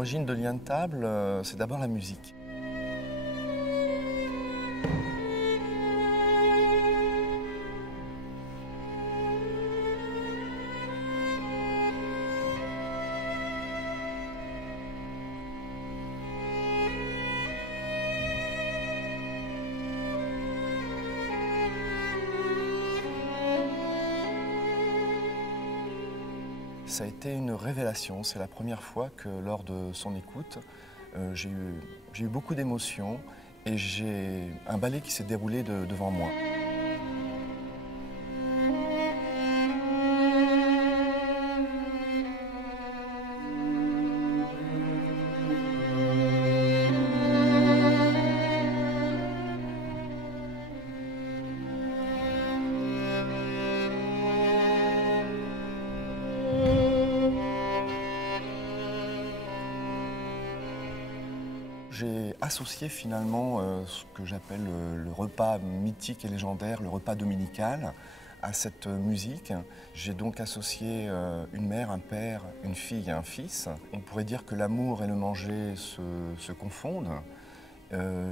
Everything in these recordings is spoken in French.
L'origine de Lien de table, c'est d'abord la musique. Ça a été une révélation. C'est la première fois que lors de son écoute, j'ai eu beaucoup d'émotions et j'ai un ballet qui s'est déroulé devant moi. J'ai associé finalement ce que j'appelle le repas mythique et légendaire, le repas dominical, à cette musique. J'ai donc associé une mère, un père, une fille et un fils. On pourrait dire que l'amour et le manger se confondent.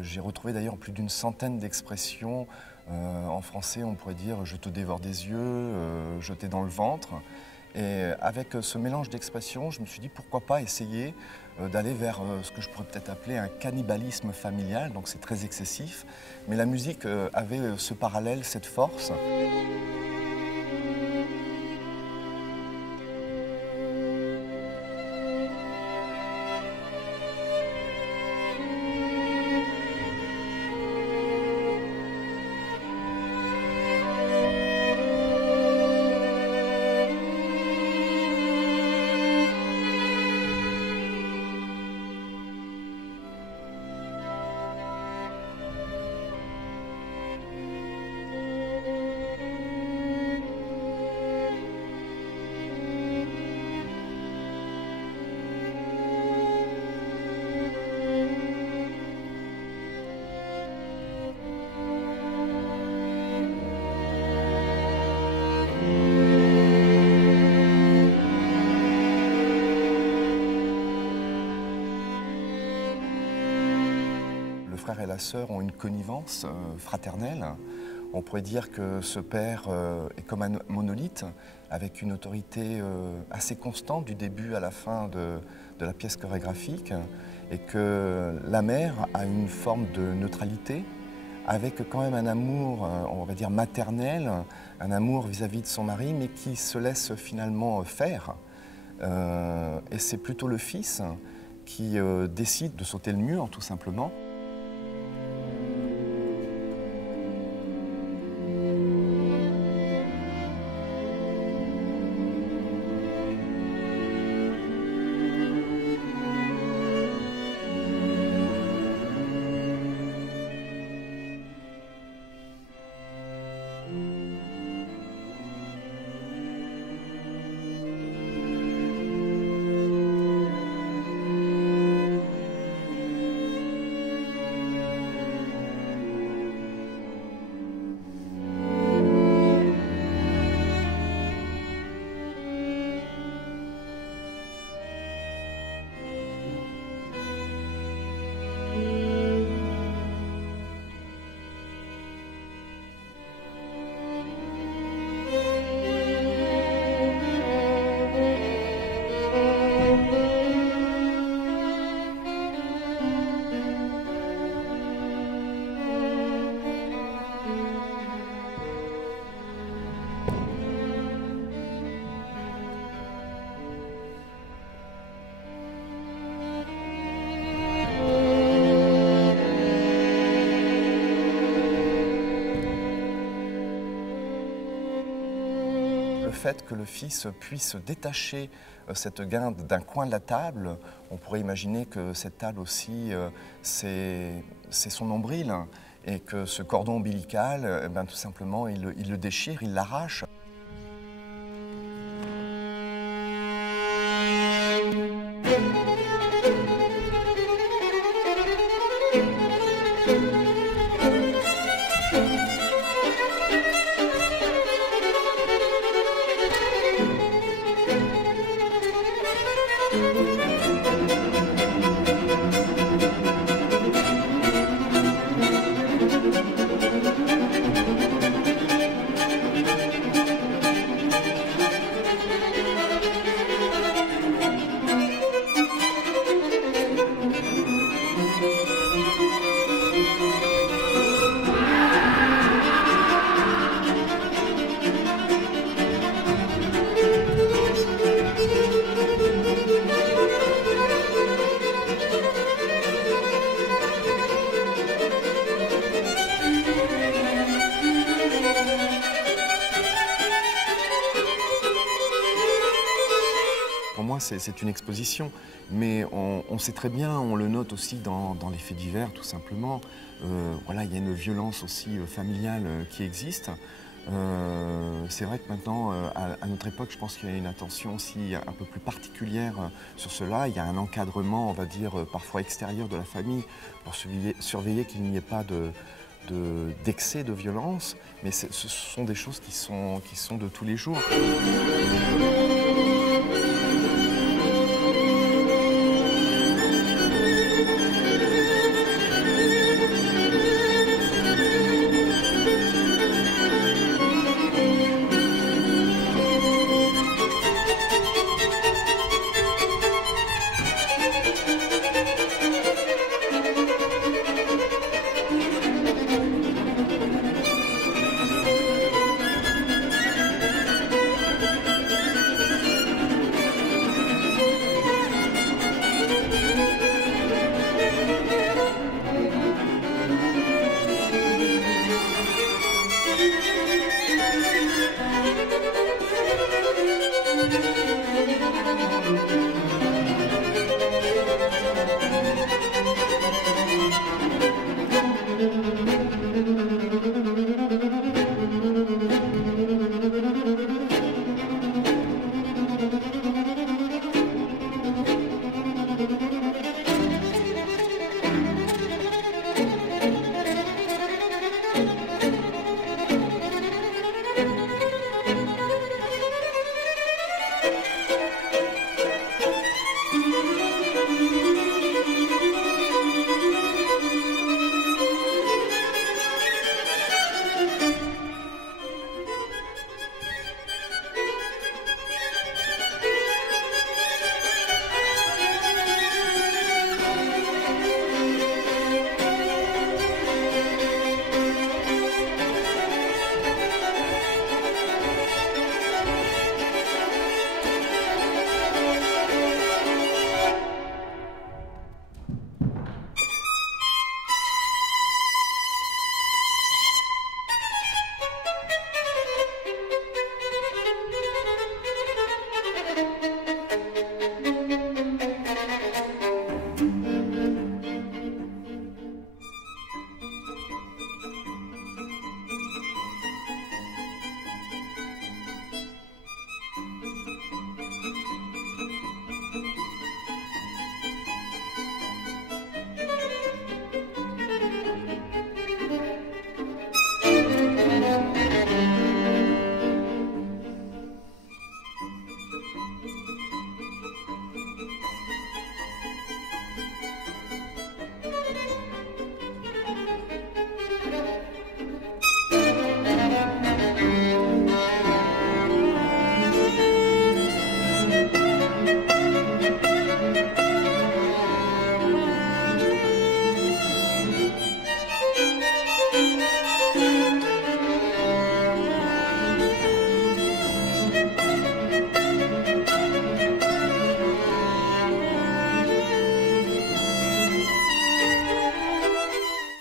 J'ai retrouvé d'ailleurs plus d'une centaine d'expressions. En français, on pourrait dire « je te dévore des yeux »,« je t'ai dans le ventre ». Et avec ce mélange d'expressions, je me suis dit pourquoi pas essayer d'aller vers ce que je pourrais peut-être appeler un cannibalisme familial, donc c'est très excessif, mais la musique avait ce parallèle, cette force. Le frère et la sœur ont une connivence fraternelle. On pourrait dire que ce père est comme un monolithe, avec une autorité assez constante du début à la fin de la pièce chorégraphique, et que la mère a une forme de neutralité, avec quand même un amour, on va dire maternel, un amour vis-à-vis de son mari, mais qui se laisse finalement faire. Et c'est plutôt le fils qui décide de sauter le mur, tout simplement. Le fait que le fils puisse détacher cette guinde d'un coin de la table, on pourrait imaginer que cette table aussi, c'est son nombril, et que ce cordon ombilical, tout simplement, il le déchire, il l'arrache. moi, c'est une exposition. Mais on sait très bien, on le note aussi dans les faits divers, tout simplement. Voilà, il y a une violence aussi familiale qui existe. C'est vrai que maintenant, à notre époque, je pense qu'il y a une attention aussi un peu plus particulière sur cela. Il y a un encadrement, on va dire, parfois extérieur de la famille pour surveiller qu'il n'y ait pas d'excès de violence. Mais ce sont des choses qui sont de tous les jours.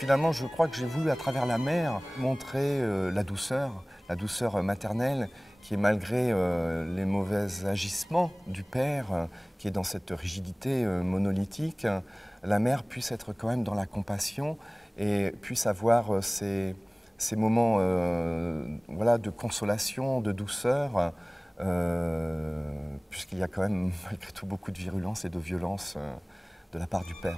Finalement, je crois que j'ai voulu, à travers la mer, montrer la douceur maternelle, qui est malgré les mauvais agissements du père, qui est dans cette rigidité monolithique, la mère puisse être quand même dans la compassion et puisse avoir ces moments voilà, de consolation, de douceur, puisqu'il y a quand même malgré tout beaucoup de virulence et de violence de la part du père.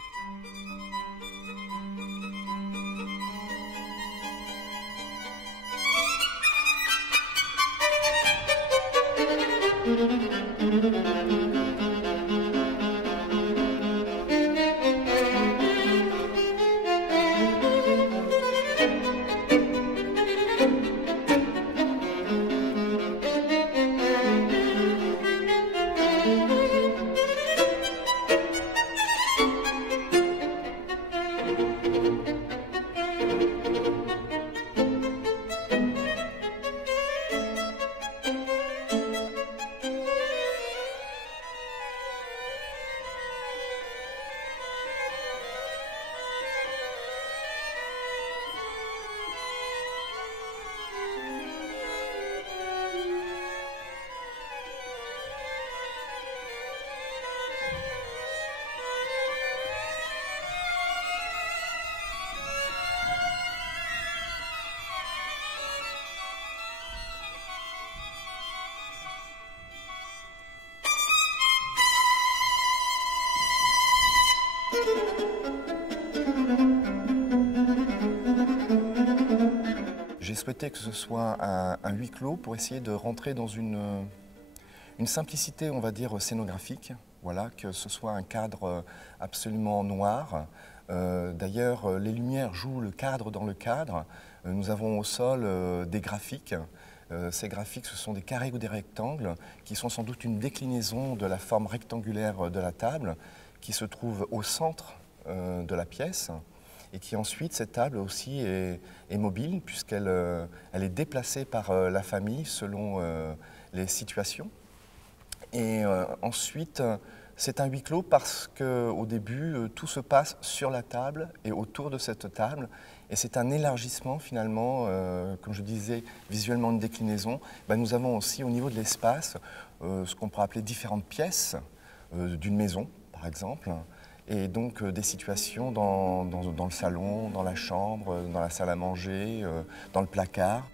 souhaité que ce soit un huis clos pour essayer de rentrer dans une simplicité, on va dire, scénographique. Voilà, que ce soit un cadre absolument noir. D'ailleurs, les lumières jouent le cadre dans le cadre. Nous avons au sol des graphiques. Ces graphiques, ce sont des carrés ou des rectangles qui sont sans doute une déclinaison de la forme rectangulaire de la table qui se trouve au centre de la pièce et qui ensuite, cette table aussi est mobile puisqu'elle elle est déplacée par la famille selon les situations. Et ensuite, c'est un huis clos parce qu'au début, tout se passe sur la table et autour de cette table. Et c'est un élargissement finalement, comme je disais, visuellement une déclinaison. Ben, nous avons aussi au niveau de l'espace ce qu'on pourrait appeler différentes pièces d'une maison, par exemple. Et donc des situations dans le salon, dans la chambre, dans la salle à manger, dans le placard.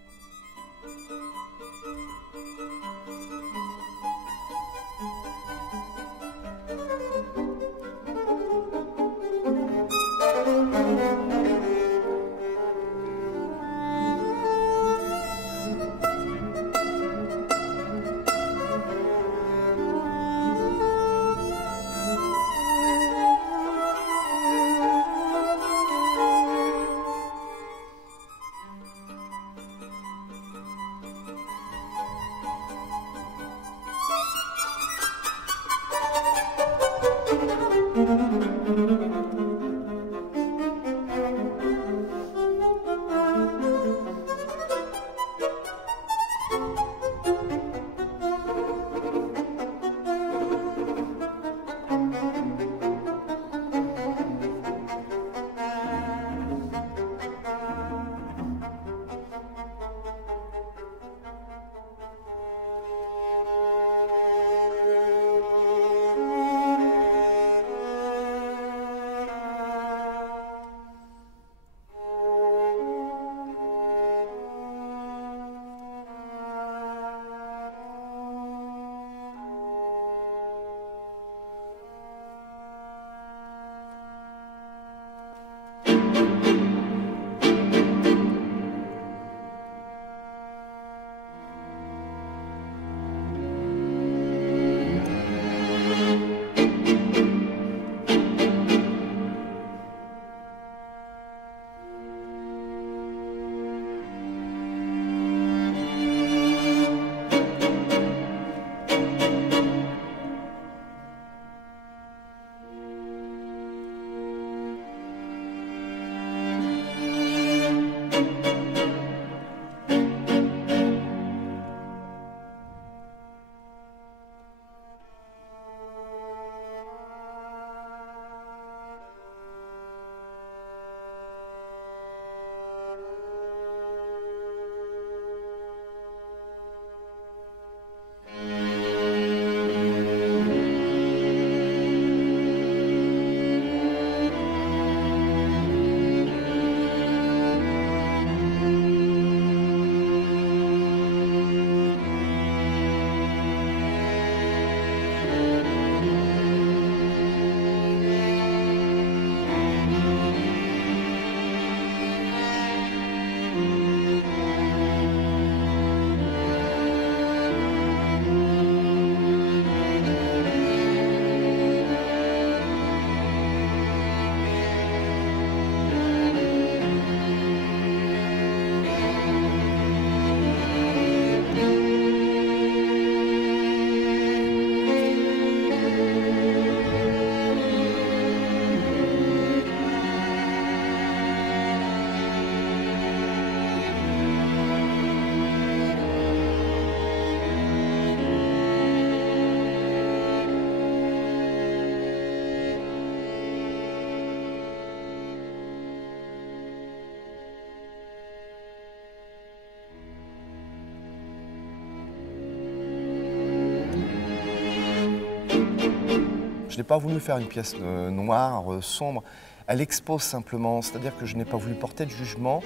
Je n'ai pas voulu faire une pièce noire, sombre. Elle expose simplement, c'est-à-dire que je n'ai pas voulu porter de jugement.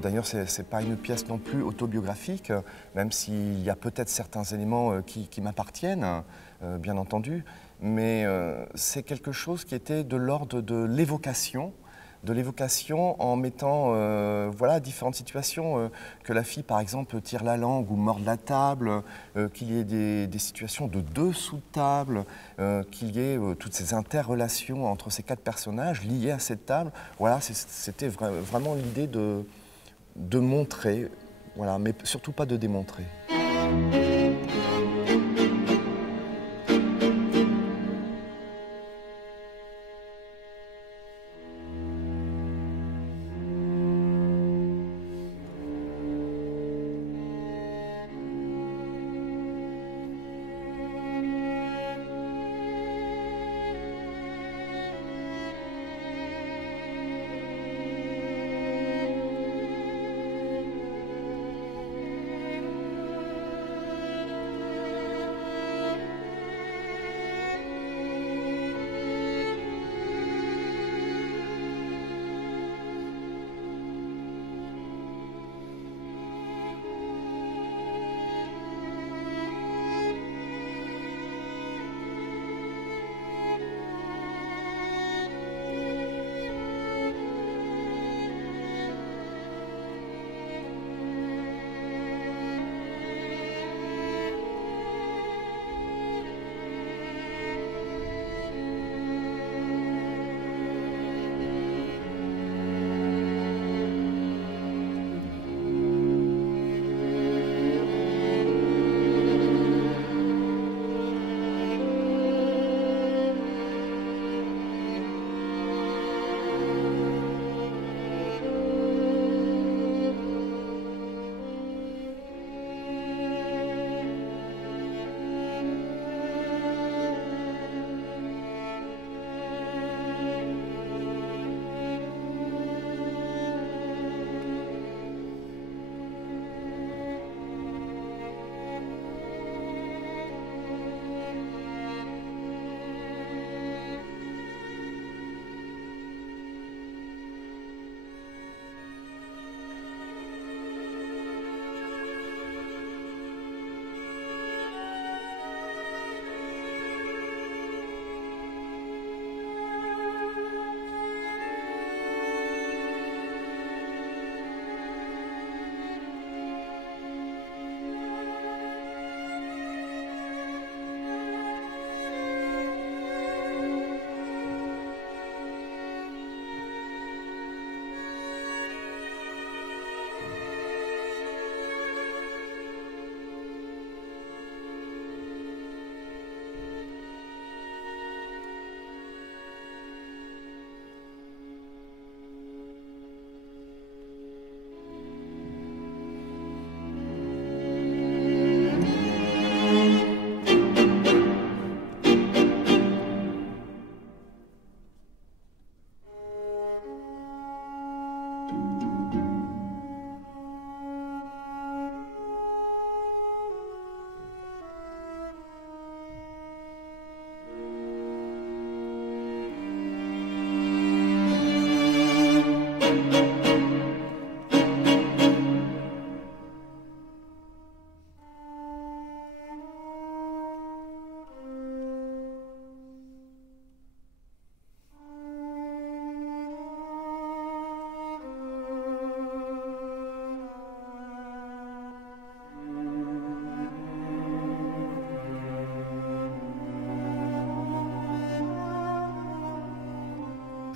D'ailleurs, ce n'est pas une pièce non plus autobiographique, même s'il y a peut-être certains éléments qui m'appartiennent, bien entendu. Mais c'est quelque chose qui était de l'ordre de l'évocation de l'évocation en mettant voilà, différentes situations, que la fille par exemple tire la langue ou morde la table, qu'il y ait des situations de dessous de table, qu'il y ait toutes ces interrelations entre ces 4 personnages liés à cette table. Voilà, c'était vraiment l'idée de montrer, voilà, mais surtout pas de démontrer.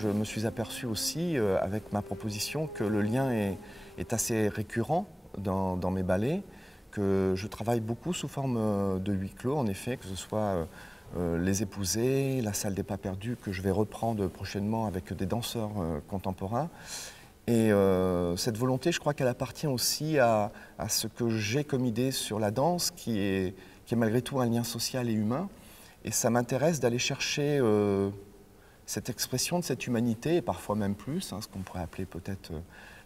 Je me suis aperçu aussi, avec ma proposition, que le lien est assez récurrent dans mes ballets, que je travaille beaucoup sous forme de huis clos, en effet, que ce soit Les Épousés, La Salle des Pas Perdus, que je vais reprendre prochainement avec des danseurs contemporains. Et cette volonté, je crois qu'elle appartient aussi à ce que j'ai comme idée sur la danse, qui est malgré tout un lien social et humain. Et ça m'intéresse d'aller chercher cette expression de cette humanité, et parfois même plus, hein, ce qu'on pourrait appeler peut-être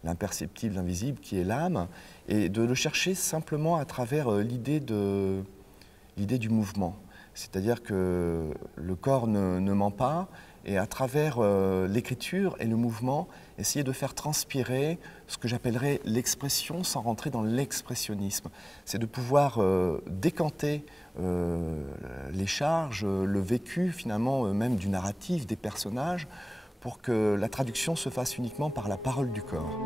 l'imperceptible, l'invisible, qui est l'âme, et de le chercher simplement à travers l'idée du mouvement. C'est-à-dire que le corps ne ment pas, et à travers l'écriture et le mouvement, essayer de faire transpirer ce que j'appellerais l'expression sans rentrer dans l'expressionnisme. C'est de pouvoir décanter les charges, le vécu finalement même du narratif des personnages, pour que la traduction se fasse uniquement par la parole du corps.